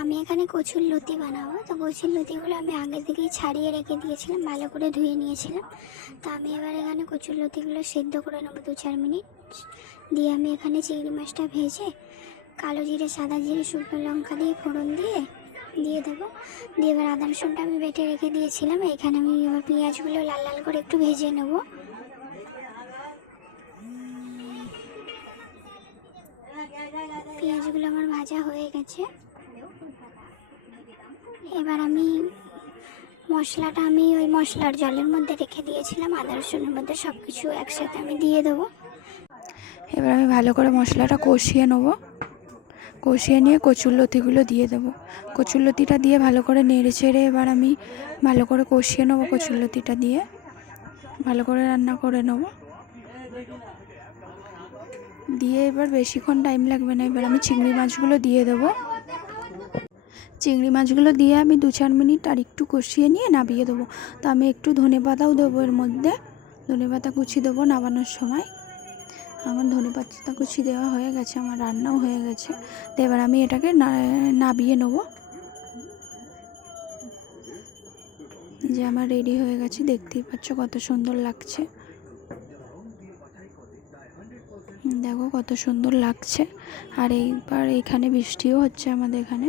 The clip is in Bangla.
আমি এখানে কচুর লতি বানাবো। তো কচুর লতিগুলো আমি আগে থেকেই ছাড়িয়ে রেখে দিয়েছিলাম, ভালো করে ধুয়ে নিয়েছিলাম। তো আমি এবার এখানে কচুর লতিগুলো সেদ্ধ করে নেবো 2-4 মিনিট। দিয়ে আমি এখানে চিংড়ি মাছটা ভেজে কালো জিরে, সাদা জিরে, শুকনো লঙ্কা দিয়ে ফোড়ন দিয়ে দেবো। দিয়ে এবার আদা রসুনটা আমি বেটে রেখে দিয়েছিলাম, এখানে আমি এবার পেঁয়াজগুলো লাল লাল করে একটু ভেজে নেবো। পেঁয়াজগুলো আমার ভাজা হয়ে গেছে। এবার আমি মশলাটা ওই মশলার জলের মধ্যে রেখে দিয়েছিলাম, আদা রসুনের মধ্যে সব কিছু একসাথে আমি দিয়ে দেবো। এবার আমি ভালো করে মশলাটা কষিয়ে নেবো। কষিয়ে নিয়ে কচুরলতিগুলো দিয়ে দেবো। কচুরলতিটা দিয়ে ভালো করে নেড়ে চেড়ে এবার আমি ভালো করে কষিয়ে নেবো। কচুরলতিটা দিয়ে ভালো করে রান্না করে নেবো। দিয়ে এবার বেশিক্ষণ টাইম লাগবে না, এবার আমি চিংড়ি মাছগুলো দিয়ে দেবো। চিংড়ি মাছগুলো দিয়ে আমি 2-4 মিনিট আর একটু কষিয়ে নিয়ে নামিয়ে দেবো। তো আমি একটু ধনেপাতাও দেবো এর মধ্যে, ধনেপাতা কুচি দেবো নামানোর সময়। আমার ধনেপাতা কুচি দেওয়া হয়ে গেছে, আমার রান্নাও হয়ে গেছে। তো এবার আমি এটাকে নামিয়ে নেবো। যে আমার রেডি হয়ে গেছে, দেখতেই পাচ্ছ কত সুন্দর লাগছে। দেখো কত সুন্দর লাগছে। আর এইবার এখানে বৃষ্টিও হচ্ছে আমাদের এখানে।